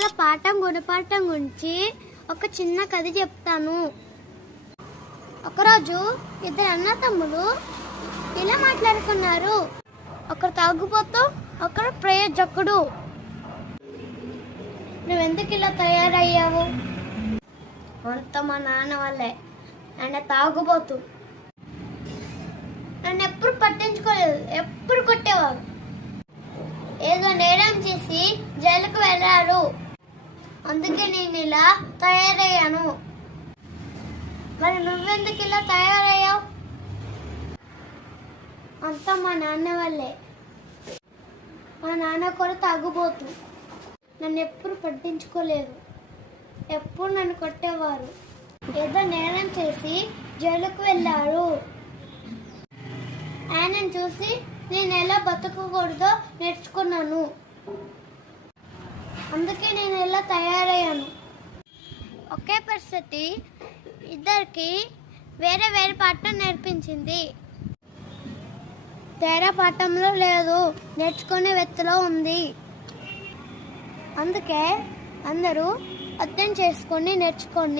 ఇవాళ పాఠం గుణపాఠం గురించి ఒక చిన్న కథ చెప్తాను. ఒకరోజు ఇద్దరు అన్న తమ్ముడు ఇలా మాట్లాడుకున్నారు. ఒకరు తాగుపోతూ ఒకరు ప్రయోజకుడు. నువ్వెందుకు ఇలా తయారయ్యావు? అంత మా నాన్న వల్లే. ఆయన తాగుబోతు. నన్ను ఎప్పుడు పట్టించుకోలేదు. ఎప్పుడు కొట్టేవారు ఏదో నేరం చేసి జైలుకు వెళ్ళారు అందుకే నేను ఇలా తయారయ్యాను. మరి నువ్వెందుకు ఇలా తయారయ్యావు? అంతా మా నాన్న వల్లే. మా నాన్న కూడా తాగుబోతు. నన్ను ఎప్పుడు పట్టించుకోలేదు. ఎప్పుడు నన్ను కొట్టేవారు. ఏదో నేరం చేసి జైలుకు వెళ్ళారు. ఆయనను చూసి నేను ఎలా బతకకూడదో నేర్చుకున్నాను. అందుకే నేను ఇలా తయారయ్యాను? ఒకే పరిస్థితి. ఇద్దరికి వేరే వేరే పాఠం నేర్పించింది. తేడా పాఠంలో లేదు. నేర్చుకునే వ్యక్తిలో ఉంది. అందుకే అందరూ అర్థం చేసుకొని నేర్చుకోండి.